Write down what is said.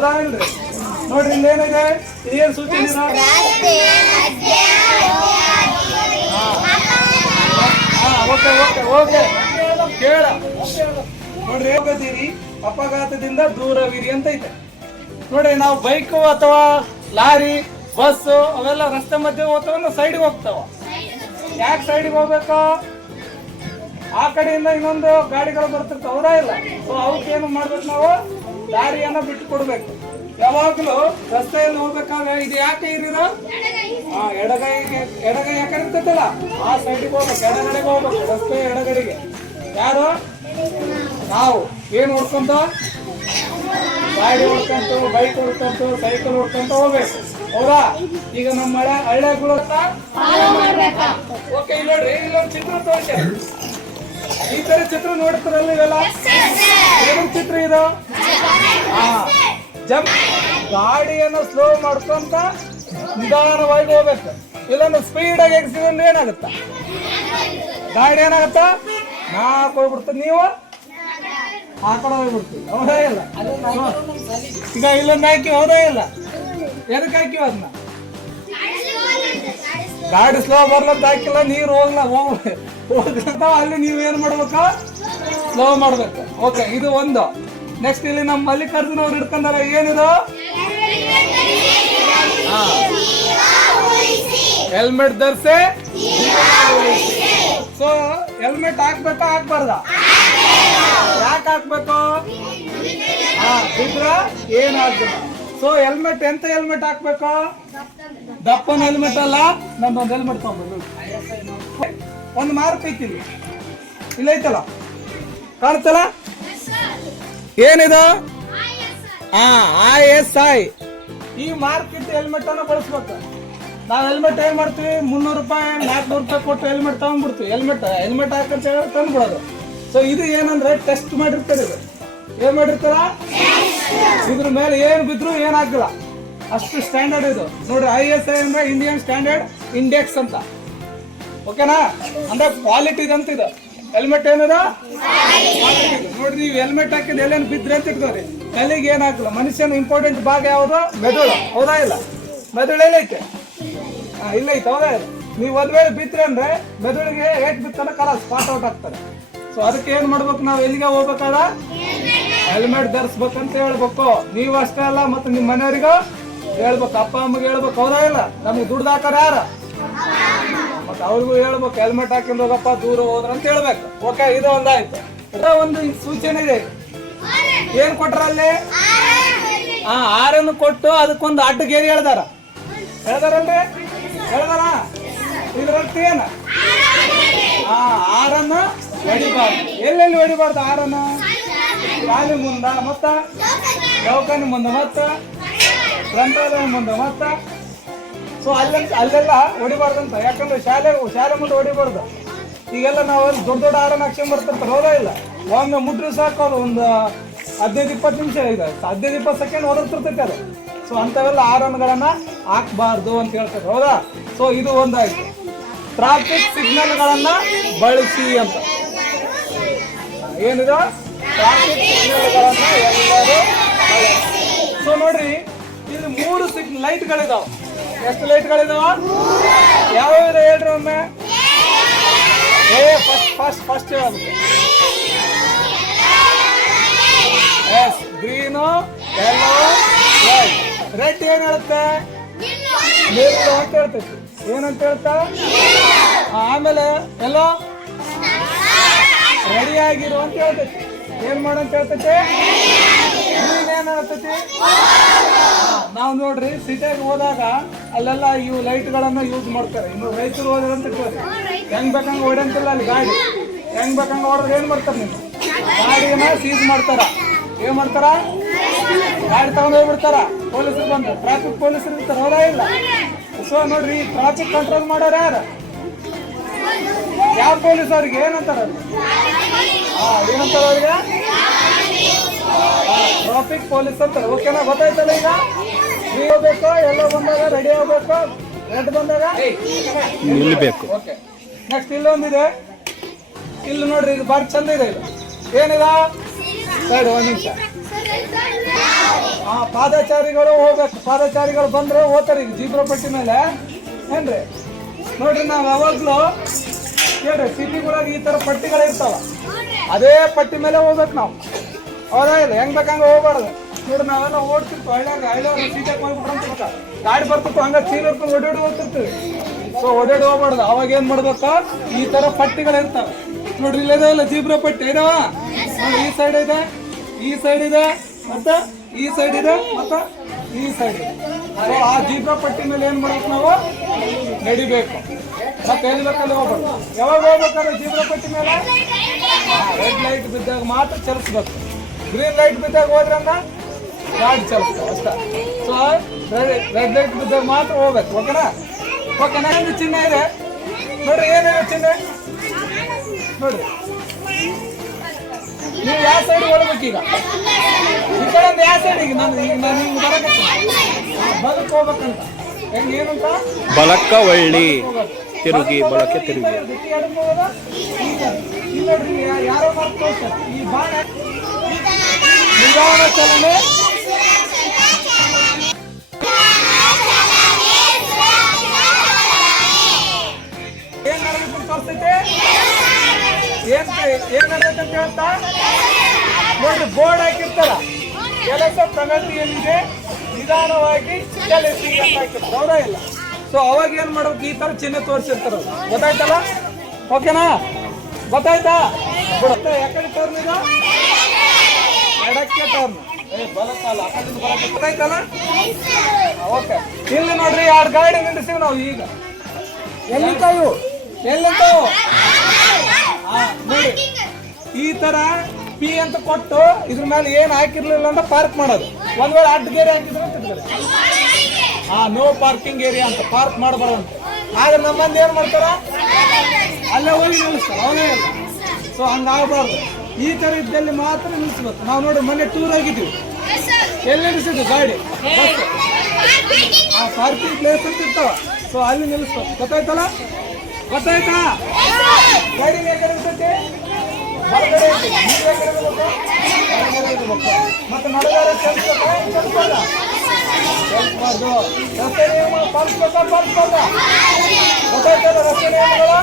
ಹೌದಾ ಇಲ್ರಿ? ನೋಡ್ರಿ ಇಲ್ಲಿ ಏನಿದೆ, ಏನ್ ಸೂಚನೆ ಇದೆ? ಓಕೆ ಓಕೆ ಓಕೆ ಕೇಳ ನೋಡ್ರಿ, ಹೋಗದಿರಿ ಅಪಘಾತದಿಂದ ದೂರವಿರಿ ಅಂತ ಇದೆ. ನೋಡ್ರಿ, ನಾವು ಬೈಕು ಅಥವಾ ಲಾರಿ ಬಸ್ ಅವೆಲ್ಲ ರಸ್ತೆ ಮಧ್ಯೆ ಹೋಗ್ತಾವ, ಸೈಡ್ಗೆ ಹೋಗ್ತಾವ. ಯಾಕೆ ಸೈಡ್ಗೆ ಹೋಗ್ಬೇಕು? ಆ ಕಡೆಯಿಂದ ಇನ್ನೊಂದು ಗಾಡಿಗಳು ಬರ್ತಿರ್ತಾವ, ಹೌದಾ ಇಲ್ಲ? ಸೊ ಅವಕ್ಕೆ ಏನು ಮಾಡ್ಬೇಕು, ನಾವು ದಾರಿಯನ್ನ ಬಿಟ್ಟು ಕೊಡ್ಬೇಕು. ಯಾವಾಗ್ಲೂ ರಸ್ತೆಯಲ್ಲಿ ಹೋಗ್ಬೇಕಾಗ ಇದು ಯಾಕೆ ಇರಿರೋ, ಎಡಗೈ ಯಾಕಡೆ ಇರ್ತೈತಲ್ಲ ಆ ಸೈಡಿಗೆ ಹೋಗ್ಬೇಕು, ಎಡಗಡೆಗೆ ಹೋಗ್ಬೇಕು, ರಸ್ತೆ ಎಡಗಡೆಗೆ. ಯಾರು? ನಾವು ಏನ್ ಹೊಡ್ಕೊಂತ, ಗಾಡಿ ಹೊಡ್ಕೊಂತು, ಬೈಕ್ ಹೊಡ್ಕೊಂತು, ಸೈಕಲ್ ಹೊಡ್ಕೊಂತ ಹೋಗ್ಬೇಕು, ಹೌದಾ? ಈಗ ನಮ್ಮ ಹಳ್ಳಿಗಳು ಓಕೆ. ಇಲ್ಲಿ ನೋಡ್ರಿ, ಇಲ್ಲೊಂದು ಚಿತ್ರ ತೋರಿಸಿ. ಈ ತರ ಚಿತ್ರ ನೋಡ್ತಾರಲ್ಲ ಇವೆಲ್ಲ, ಏನೊಂದು ಚಿತ್ರ ಇದು? ಜಂಪ್. ಗಾಡಿಯನ್ನು ಸ್ಲೋ ಮಾಡ್ಕೊಂತ ನಿಧಾನವಾಗಿ ಹೋಗ್ಬೇಕು, ಇಲ್ಲೊಂದು ಸ್ಪೀಡ್ ಆಗಿ ಎಕ್ಸಿಡೆಂಟ್ ಏನಾಗುತ್ತ, ಗಾಡಿ ಏನಾಗತ್ತ, ನಾಲ್ಕು ಹೋಗ್ಬಿಡ್ತದೆ, ನೀವು ಆ ಕಡೆ ಹೋಗ್ಬಿಡ್ತೀವಿ, ಹೌದಾ ಇಲ್ಲ? ಈಗ ಇಲ್ಲೊಂದು ಹಾಕಿ, ಹೌದಾ ಇಲ್ಲ? ಎದಕ್ಕೆ ಹಾಕಿವ ಅದನ್ನ? ಗಾಡಿ ಸ್ಲೋ ಬರ್ಲಂತ ಹಾಕಿಲ್ಲ, ನೀರು ಹೋಗ್ಲಂತ ಅಲ್ಲಿ ನೀವು ಏನ್ ಮಾಡ್ಬೇಕು, ಸ್ಲೋ ಮಾಡ್ಬೇಕು. ಓಕೆ, ಇದು ಒಂದು. ನೆಕ್ಸ್ಟ್ ಇಲ್ಲಿ ನಮ್ಮ ಮಲ್ಲಿಕಾರ್ಜುನ ಅವ್ರು ಇಟ್ಕೊಂಡಾರ, ಏನಿದು? ಹೆಲ್ಮೆಟ್ ಧರಿಸಿ. ಸೊ ಹೆಲ್ಮೆಟ್ ಹಾಕ್ಬೇಕಾ ಹಾಕ್ಬಾರ್ದ? ಯಾಕೆ ಹಾಕ್ಬೇಕು? ಬಿದ್ರ ಏನಾಗ್ತದೆ. ಸೊ ಹೆಲ್ಮೆಟ್ ಎಂತ ಹೆಲ್ಮೆಟ್ ಹಾಕ್ಬೇಕು? ದಪ್ಪನ ಹೆಲ್ಮೆಟ್ ಅಲ್ಲ, ನಮ್ದೊಂದು ಹೆಲ್ಮೆಟ್ ತಗೊಂಡ್ಬಂದು ಒಂದು ಮಾರ್ಕ್ ಐತಿ, ಇಲ್ಲ ಐತಲ್ಲ, ಕಾಣುತ್ತಲ್ಲ, ಏನಿದು? ISI. ಈ ಮಾರ್ಕ್ ಇಟ್ಟು ಹೆಲ್ಮೆಟ್ ಅನ್ನ ಬಳಸ್ಬೇಕು. ನಾವು ಹೆಲ್ಮೆಟ್ ಏನ್ ಮಾಡ್ತೀವಿ, 300 ರೂಪಾಯಿ 400 ರೂಪಾಯಿ ಕೊಟ್ಟು ಹೆಲ್ಮೆಟ್ ತಗೊಂಡ್ಬಿಡ್ತೀವಿ. ಹೆಲ್ಮೆಟ್ ಹಾಕಂತ ಹೇಳಿ ತಂದ್ಬಿಡೋದು. ಸೊ ಇದು ಏನಂದ್ರೆ ಟೆಸ್ಟ್ ಮಾಡಿರ್ತಾರೆ, ಇದು ಏನ್ ಮಾಡಿರ್ತಾರ, ಇದ್ರ ಮೇಲೆ ಏನ್ ಬಿದ್ರು ಏನಾಗಲ್ಲ, ಅಷ್ಟು ಸ್ಟ್ಯಾಂಡರ್ಡ್ ಇದು. ನೋಡ್ರಿ, ISI ಅಂದ್ರೆ ಇಂಡಿಯನ್ ಸ್ಟ್ಯಾಂಡರ್ಡ್ ಇಂಡೆಕ್ಸ್ ಅಂತ, ಓಕೆನಾ? ಅಂದ್ರೆ ಕ್ವಾಲಿಟಿ ಅಂತ ಇದು. ಹೆಲ್ಮೆಟ್ ಏನದ ನೋಡ್ರಿ, ನೀವು ಹೆಲ್ಮೆಟ್ ಹಾಕಿದ್ ಎಲ್ಲೇನು ಬಿದ್ರೆ ಅಂತ ಇಟ್ಕೋರಿ, ತಲೆಗೆ ಏನಾಗಲ್ಲ. ಮನುಷ್ಯನ ಇಂಪಾರ್ಟೆಂಟ್ ಭಾಗ ಯಾವುದು? ಮೆದುಳು, ಹೌದಾ ಇಲ್ಲ? ಮೆದುಳು ಎಲ್ಲೈತೆ? ಇಲ್ಲ ಐತೆ, ಹೌದಾ ಇಲ್ಲ? ನೀವು ಒಂದ್ ವೇಳೆ ಬಿತ್ರಿ ಅಂದ್ರೆ ಮೆದುಳಿಗೆ ಏಟ್ ಬಿತ್ತಂದ್ರೆ ಕಲ ಸ್ಪಾಟ್ ಔಟ್ ಆಗ್ತಾರೆ. ಸೊ ಅದಕ್ಕೆ ಏನ್ ಮಾಡ್ಬೇಕು, ನಾವು ಎಲ್ಲಿಗೆ ಹೋಗ್ಬೇಕಾದ ಹೆಲ್ಮೆಟ್ ಧರಿಸ್ಬೇಕಂತ ಹೇಳ್ಬೇಕು. ನೀವು ಅಷ್ಟೇ ಅಲ್ಲ, ಮತ್ತೆ ನಿಮ್ ಮನೆಯವ್ರಿಗೂ ಹೇಳ್ಬೇಕು, ಅಪ್ಪ ಅಮ್ಮಗೆ ಹೇಳ್ಬೇಕು, ಹೌದಾ ಇಲ್ಲ? ನಮ್ಗೆ ದುಡ್ಡು ಹಾಕಾರ ಯಾರ, ಮತ್ತೆ ಅವ್ರಿಗೂ ಹೇಳ್ಬೇಕು, ಹೆಲ್ಮೆಟ್ ಹಾಕಿಂದ ಹೋಗಪ್ಪ, ದೂರ ಹೋದ್ರ ಅಂತ ಹೇಳ್ಬೇಕು. ಓಕೆ, ಇದು ಒಂದಾಯ್ತು. ಒಂದು ಸೂಚನೆ ಇದೆ, ಏನ್ ಕೊಟ್ರ ಅಲ್ಲಿ? ಆರನ್ನು ಕೊಟ್ಟು ಅದಕ್ಕೊಂದು ಅಡ್ಡಗೇರಿ ಹೇಳ್ದಾರಲ್ರಿ? ಹೇಳ್ದಾರ? ಇದ್ರರ್ಥ ಏನ? ಆರನ್ನು ಹೊಡಿಬಾರ್ದು. ಎಲ್ಲೆಲ್ಲಿ ಹೊಡಿಬಾರ್ದು ಆರನ್ನು? ಶಾಲೆ ಮುಂದ, ಮತ್ತ ದವಾಖಾನೆ ಮುಂದೆ, ಮತ್ತ ಗ್ರಂಥಾಲಯ ಮುಂದೆ, ಮತ್ತ ಸೊ ಅಲ್ಲೆಲ್ಲ ಹೊಡಿಬಾರ್ದಂತ. ಯಾಕಂದ್ರೆ ಶಾಲೆ ಮುಂದೆ ಹೊಡಿಬಾರ್ದು. ಈಗೆಲ್ಲ ನಾವು ದೊಡ್ಡ ಆರನ್ನು ಹಾಕ್ಸ್ಕೊಂಡ್ ಬರ್ತಿರ್ತಾರೆ, ಹೌದಾ ಇಲ್ಲ? ಒಮ್ಮೆ ಮುಟ್ರಿ ಸಾಕು, ಅದು ಒಂದು 15-20 ನಿಮಿಷ ಇದೆ, 15-20 ಸೆಕೆಂಡ್ ಓದಿರ್ತಿರ್ತೈತೆ ಅದು. ಸೊ ಅಂಥವೆಲ್ಲ ಆರನ್ಗಳನ್ನ ಹಾಕ್ಬಾರ್ದು ಅಂತ ಹೇಳ್ತಾರೆ, ಹೌದಾ? ಸೊ ಇದು ಒಂದಾಯ್ತು. ಟ್ರಾಫಿಕ್ ಸಿಗ್ನಲ್ಗಳನ್ನ ಬಳಸಿ ಅಂತ. ಏನಿದು? ಟ್ರಾಫಿಕ್ ಸಿಗ್ನಲ್ಗಳನ್ನ ಎಲ್ಲರೂ ಬಳಸಿ. ಸೊ ನೋಡ್ರಿ, ಇಲ್ಲಿ 3 ಲೈಟ್ಗಳಿದಾವ. ಎಷ್ಟು ಲೈಟ್ಗಳಿದಾವ? ಯಾವ್ಯಾವ ಹೇಳ್ರಿ ಒಮ್ಮೆ? ಫಸ್ಟ್ ಹೇಳ್ಬೇಕು. Yes, green, yellow, red. Red ಏನ್ ಹೇಳುತ್ತೆ? ನಿಲ್ಲು ಅಂತ ಹೇಳ್ತೈತಿ. ಏನಂತ ಹೇಳ್ತಾ? ಆಮೇಲೆ ಎಲ್ಲೋ ರೆಡಿ ಆಗಿರು ಅಂತ ಹೇಳ್ತೈತಿ. ಏನ್ ಮಾಡಂತ ಹೇಳ್ತೈತಿ? ಗ್ರೀನ್ ಏನ್ ಹೇಳ್ತೈತಿ? ನಾವು ನೋಡ್ರಿ, ಸಿಟಿಯಾಗ ಹೋದಾಗ ಅಲ್ಲೆಲ್ಲ ಇವು ಲೈಟ್ಗಳನ್ನ ಯೂಸ್ ಮಾಡ್ತಾರೆ. ಇನ್ನು ರೈತರು ಹೋದ್ರೆ ಅಂತ ಹೆಂಗ್ ಬೇಕಂಗ ಓಡಂತಿಲ್ಲ ಅಲ್ಲಿ ಗಾಡಿ, ಹೆಂಗ್ ಬೇಕಂಗ ಹೊಡೆದ್ರೆ ಏನ್ ಮಾಡ್ತಾರೆ, ನೀವು ಗಾಡಿನ ಸೀಸ್ ಮಾಡ್ತಾರ. ಏನ್ ಮಾಡ್ತಾರ? ಗಾಡಿ ತಗೊಂಡ್ ಹೋಗ್ಬಿಡ್ತಾರ. ಪೊಲೀಸರು ಬಂದು, ಟ್ರಾಫಿಕ್ ಪೊಲೀಸರು ಇರ್ತಾರೆ, ಹೌದಾ ಇಲ್ಲ? ಸೊ ನೋಡ್ರಿ, ಟ್ರಾಫಿಕ್ ಕಂಟ್ರೋಲ್ ಮಾಡೋರು ಯಾರು? ಯಾವ ಪೊಲೀಸ್ ಅವ್ರಿಗೆ ಏನಂತಾರ? ಏನಂತಾರ ಅವ್ರಿಗೆ? ಟ್ರಾಫಿಕ್ ಪೊಲೀಸ್ ಅಂತಾರೆ. ಓಕೆನಾ? ಗೊತ್ತಾಯ್ತಲ್ಲ? ಈಗ ನೀವು ಹೋಗ್ಬೇಕು, ಎಲ್ಲೋ ಬಂದಾಗ ರೆಡಿ ಆಗ್ಬೇಕು, ರೆಡ್ ಬಂದಾಗ ನಿಲ್ಬೇಕು. ಓಕೆ, ನೆಕ್ಸ್ಟ್ ಇಲ್ಲೊಂದಿದೆ, ಇಲ್ಲಿ ನೋಡ್ರಿ, ಇದು ಬಾರಿ ಚಂದ ಇದೆ. ಇದು ಏನಿದ? ಸೈಡ್, ಒಂದ್ ನಿಮಿಷ. ಪಾದಚಾರಿಗಳು ಹೋಗ್ಬೇಕು. ಪಾದಚಾರಿಗಳು ಬಂದ್ರೆ ಹೋಗ್ತಾರೆ ಈಗ ಜೀಬ್ರಾ ಪಟ್ಟಿ ಮೇಲೆ ಏನ್ರಿ. ನೋಡ್ರಿ ನಾವು ಯಾವಾಗ್ಲೂ ಹೇಳ್ರಿ ಸಿಟಿಗಳಾಗ ಈ ತರ ಪಟ್ಟಿಗಳು ಇರ್ತಾವ, ಅದೇ ಪಟ್ಟಿ ಮೇಲೆ ಹೋಗ್ಬೇಕು ನಾವು. ಹೌದಾಯಿಲ್ಲ, ಹೆಂಗ್ ಬೇಕಂಗ ಹೋಗ್ಬಾರ್ದು. ನೋಡ್ರಿ ನಾವೆಲ್ಲ ಓಡ್ತಿರ್ತೀವಿ ಹಳ್ಳಿಯಾಗ ಸೀಟಕ್ಕೆ ಹೋಗ್ಬಿಟ್ರಂತ ಗಾಡಿ ಬರ್ತಿತ್ತು, ಹಂಗ ಚೀಲ ಹಿಡ್ಕೊಂಡು ಓಡಾಡಿ ಹೋಗ್ತಿರ್ತೀವಿ. ಸೊ ಓಡಾಡಿ ಹೋಗ್ಬಾರ್ದು. ಅವಾಗ ಏನ್ ಮಾಡ್ಬೇಕು, ಈ ತರ ಪಟ್ಟಿಗಳು ಇರ್ತಾವೆ ನೋಡ್ರಿ. ಇಲ್ಲದಾವಲ್ಲ ಜೀಬ್ರಾ ಪಟ್ಟಿ ಇದಾವ, ಈ ಸೈಡ್ ಇದೆ, ಈ ಸೈಡ್ ಇದೆ, ಮತ್ತೆ ಈ ಸೈಡ್ ಇದೆ, ಮತ್ತೆ ಈ ಸೈಡ್ ಇದೆ. ಸೊ ಆ ಜೀಬ್ರಾ ಪಟ್ಟಿ ಮೇಲೆ ಏನ್ ಮಾಡ್ಬೇಕು, ನಾವು ನಡಿಬೇಕು. ಮತ್ತೆ ಎಲ್ಲಿ ಬೇಕಲ್ಲಿ ಹೋಗ್ಬಾರ್ದು. ಯಾವಾಗ ಹೋಗ್ಬೇಕಾದ್ರೆ ಜೀಬ್ರಾ ಪಟ್ಟಿ ಮೇಲೆ ರೆಡ್ ಲೈಟ್ ಬಿದ್ದಾಗ ಮಾತ್ರ ಚಲಿಸ್ಬೇಕು. ಗ್ರೀನ್ ಲೈಟ್ ಬಿದ್ದಾಗ ಹೋದ್ರಂಗ ಗಾಡಿ ಚಲಿಸ್ತಾವ ಅಷ್ಟ. ಸೊ ರೆಡ್ ಲೈಟ್ ಬಿದ್ದಾಗ ಮಾತ್ರ ಹೋಗ್ಬೇಕು. ಓಕೆನಾ? ಓಕೆನಾ? ಒಂದು ಚಿಹ್ನೆ ಇದೆ ನೋಡ್ರಿ. ಏನಿದೆ ಚಿಹ್ನೆ ನೋಡ್ರಿ. ನೀವು ಯಾವ ಸೈಡ್ ಓಡ್ಬೇಕೀಗ? ಈ ಕಡೆ ಒಂದು ಯಾವ ಸೈಡ್? ಈಗ ನಾನು ಹಿಂಗೆ ಬರಕ್ಕೆ ಬಲಕ್ಕೆ ಹೋಗ್ಬೇಕಂತ. ಹೆಂಗೆ ಏನಂತ? ಬಲಕ್ಕ ಒಳ್ಳಿ ತಿರುಗಿ, ಬಲಕ್ಕೆ ತಿರುಗಿ. ಈ ನೋಡ್ರಿ ಯಾರೋ ಮಾತು ತೋರಿಸ್ತಾರೆ. ಈ ಬಾಣ ನಿಧಾನ ಚಲನೆ, ಏನ್ ನಡೆದಕ್ಕೆ ತೋರಿಸ್ತೈತೆ, ಏನ್ ನಡೆದೈತೆ ಅಂತ ಹೇಳ್ತಾ ನೋಡ್ರಿ. ಬೋರ್ಡ್ ಹಾಕಿರ್ತಾರ, ಕೆಲಸ ಪ್ರಗತಿಯಲ್ಲಿದೆ, ನಿಧಾನವಾಗಿ ಚಲಿಸಿ ಅಂತ ಹಾಕಿರ್ತಾರೆ. ಹೌದಾ ಇಲ್ಲ? ಸೊ ಅವಾಗ ಏನ್ ಮಾಡ್ಬೇಕು, ಈ ತರ ಚಿಹ್ನೆ ತೋರಿಸಿರ್ತಾರ. ಗೊತ್ತಾಯ್ತಲ್ಲ? ಓಕೆನಾ? ಗೊತ್ತಾಯ್ತಾ? ಯಾಕಡೆ ಟರ್ನ್ ಈಗ? ಎಡಕ್ಕೆ ಟರ್ನ್, ಬಲಕ್ಕಲ್ಲ, ಆ ಕಡೆ ಬರಕ್ಕೆ. ಗೊತ್ತಾಯ್ತಲ್ಲ? ಓಕೆ. ಇಲ್ಲಿ ನೋಡ್ರಿ 2 ಗಾಡಿ ನಿಲ್ಲಿಸಿವಿ ನಾವು. ಈಗ ಎಲ್ಲಿಂತಾವು ಎಲ್ಲಿಂತಾವು? ನೋಡಿ ಈ ತರ ಪಿ ಅಂತ ಕೊಟ್ಟು ಇದ್ರ ಮೇಲೆ ಏನ್ ಹಾಕಿರ್ಲಿಲ್ಲ ಅಂತ ಪಾರ್ಕ್ ಮಾಡೋದು. ಒಂದ್ ವೇಳೆ ಅಡ್ಡ ಗೇರಿ ಹಾಕಿದ್ರೆ ತಿಳ್ತಾರೆ, ನೋ ಪಾರ್ಕಿಂಗ್ ಏರಿಯಾ ಅಂತ, ಪಾರ್ಕ್ ಮಾಡಬಾರ್ದು ಅಂತ. ಆದ್ರೆ ನಮ್ಮಂದು ಏನ್ ಮಾಡ್ತಾರ, ಅಲ್ಲೇ ಹೋಗಿ ನಿಲ್ಲಿಸ್ತಾರೆ. ಅವನೇ ಇಲ್ಲ. ಸೊ ಹಂಗಾಗಬಾರ್ದು. ಈ ತರ ಇದ್ದಲ್ಲಿ ಮಾತ್ರ ನಿಲ್ಲಿಸ್ಬೇಕು. ನಾವು ನೋಡಿ ಮೊನ್ನೆ ಟೂರ್ ಆಗಿದ್ದೀವಿ, ಎಲ್ಲಿ ನಿಲ್ಲಿಸಿದ್ವಿ ಗಾಡಿ, ಆ ಪಾರ್ಕಿಂಗ್ ಪ್ಲೇಸ್ ಅಂತ ಇರ್ತಾವ. ಸೊ ಅಲ್ಲಿ ನಿಲ್ಲಿಸ್ಬೇಕು. ಗೊತ್ತಾಯ್ತಲ್ಲ? ಗೊತ್ತಾಯ್ತಾ? ಗಾಡಿ ಹೇಗಿರ್ತೈತಿ, ಹೊರಗಡೆ ಮತ್ತೆ ನಡುಗಾರ ಚಲಿಸ್ಬಾರ್ದು. ರಸ್ತೆ ನಿಯಮ ಪಾಲಿಸ್ಬೇಕಾ ಪಾಲಿಸ್ಬಾರ್ದ? ಗೊತ್ತಾಯ್ತಲ್ಲ ರಸ್ತೆ ನಿಯಮಗಳು?